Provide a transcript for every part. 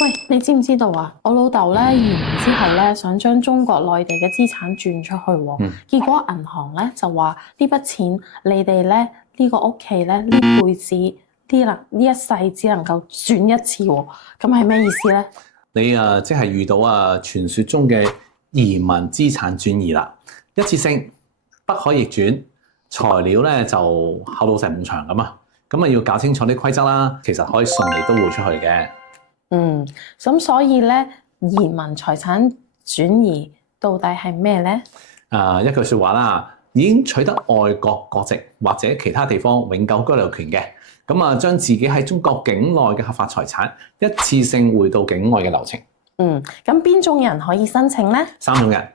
喂，你知唔知道啊？我老豆咧移民之後咧，想將中國內地嘅資產轉出去喎，結果銀行咧就話呢筆錢你哋咧呢個屋企咧呢輩子呢一世只能夠轉一次喎，咁係咩意思咧？你即係遇到傳說中嘅移民資產轉移啦，一次性不可逆轉，材料咧就厚到成埲牆咁啊，咁啊要搞清楚啲規則啦，其實可以順利都匯出去嘅。咁所以咧移民財產轉移到底係咩咧？一句説話啦，已經取得外國國籍或者其他地方永久居留權嘅，咁啊將自己喺中國境內嘅合法財產一次性匯到境外嘅流程。咁邊種人可以申請咧？3種人。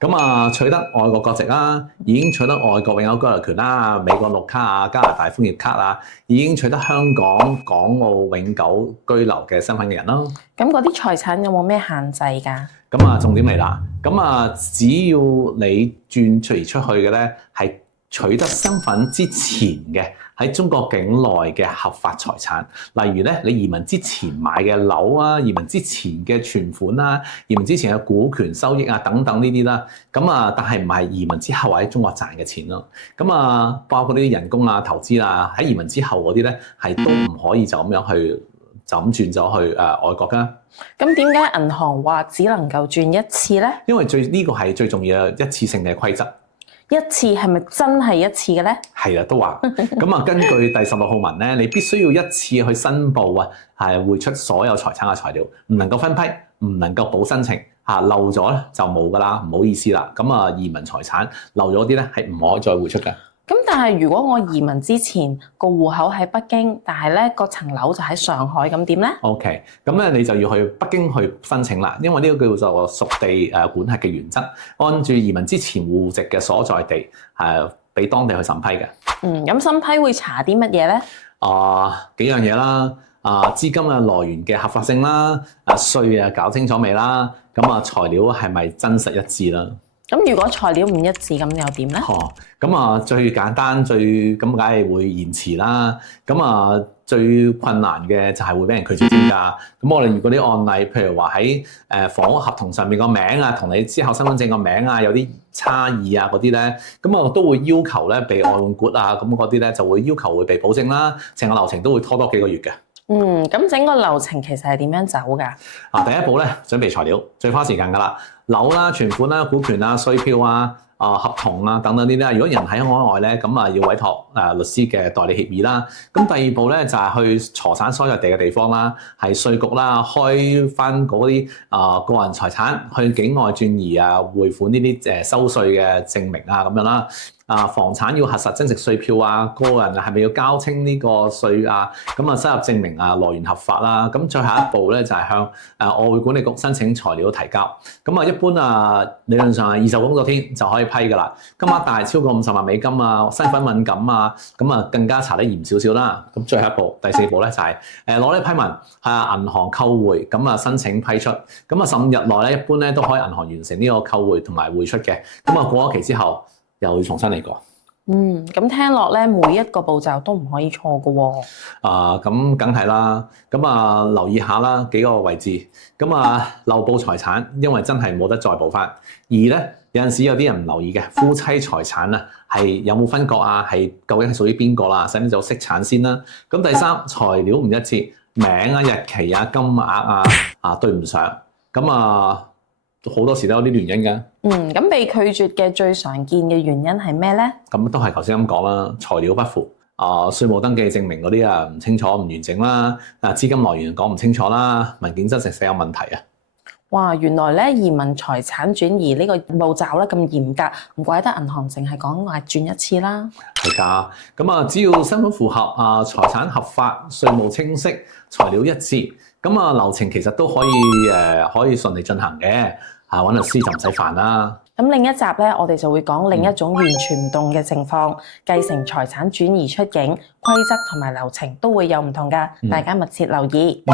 咁啊，取得外國國籍啦，已經取得外國永久居留權啦，美國綠卡啊、加拿大楓葉卡啊，已經取得香港、港澳永久居留嘅身份嘅人咯。咁嗰啲財產有冇咩限制㗎？咁啊，重點嚟啦。咁啊，只要你轉出去嘅咧，係取得身份之前嘅喺中國境內嘅合法財產，例如咧你移民之前買嘅樓啊，移民之前嘅存款啦，移民之前嘅股權收益啊等等呢啲啦，咁啊，但係唔係移民之後喺中國賺嘅錢咯，咁啊，包括呢啲人工啊、投資啊，喺移民之後嗰啲咧係都唔可以就咁樣去就咁轉咗去外國噶。咁點解銀行話只能夠轉一次咧？因為呢個係最重要嘅一次性嘅規則。一次係咪真係一次嘅咧？係啊，都話咁啊。根據第16號文咧，你必須要一次去申報啊，係匯出所有財產嘅材料，唔能夠分批，唔能夠補申請嚇，漏咗咧就冇噶啦，唔好意思啦。咁啊，移民財產漏咗啲咧係唔可以再匯出嘅。咁但係如果我移民之前個戶口喺北京，但係咧個層樓就喺上海，咁點咧？OK，咁咧你就要去北京去申請啦，因為呢個叫做屬地管轄嘅原則，按住移民之前戶籍嘅所在地係俾當地去審批嘅。咁審批會查啲乜嘢咧？幾樣嘢啦，資金嘅來源嘅合法性啦，稅搞清楚未啦？咁材料係咪真實一致啦？咁如果材料唔一致，咁又點咧？咁最簡單咁梗係會延遲啦。咁最困難嘅就係會俾人拒絕簽價。咁我哋如果啲案例，譬如話喺房屋合同上面個名啊，同你之後身份證個名啊有啲差異啊嗰啲咧，咁都會要求咧被外換股啊，咁嗰啲咧就會要求會被保證啦。成個流程都會拖多幾個月嘅。咁整個流程其實係點樣走㗎？第一步咧，準備材料，最花時間㗎啦。樓啦、存款啦、股權啊、稅票啊、合同啊等等呢啲啦。如果人喺海外咧，咁要委託律師嘅代理協議啦。咁第二步咧就係去財產所在地嘅地方啦，係稅局啦，開翻嗰啲個人財產去境外轉移啊、匯款呢啲收稅嘅證明啊咁樣啦。房產要核實增值稅票啊，個人係咪要交清呢個稅啊？咁收入證明來源合法啦。咁最後一步咧就係向外匯管理局申請材料提交。咁一般理論上係20個工作天就可以批㗎啦。金額大超過50萬美金啊，身份敏感啊，咁更加查得嚴少少啦。咁最後一步第4步咧就係攞呢批文係銀行扣匯，咁申請批出。咁15日內咧一般咧都可以銀行完成呢個扣匯同埋匯出嘅。咁過咗期之後，又要重新嚟過。咁聽落咧，每一個步驟都唔可以錯㗎喎。咁梗係啦。咁留意下啦，幾個位置。咁漏報財產，因為真係冇得再報翻。而咧有陣時有啲人唔留意嘅，夫妻財產係有冇分割啊？係究竟係屬於邊個啦？使唔使做息產先啦？咁第三，材料唔一致，名啊、日期啊、金額對唔上。好多時都有啲原因㗎。咁被拒絕嘅最常見嘅原因係咩咧？咁都係頭先咁講啦，材料不符，稅務登記證明嗰啲唔清楚、唔完整啦，資金來源講唔清楚啦，文件質實有問題啊。哇，原來咧移民財產轉移呢個步驟咧咁嚴格，唔怪得銀行淨係講話轉一次啦。係㗎，咁只要身份符合，財產合法、稅務清晰、材料一致，咁流程其實都可以順利進行嘅。揾律師就唔使煩啦。咁另一集咧，我哋就會講另一種完全唔同嘅情況，繼承財產轉移出境規則同埋流程都會有唔同㗎，大家密切留意。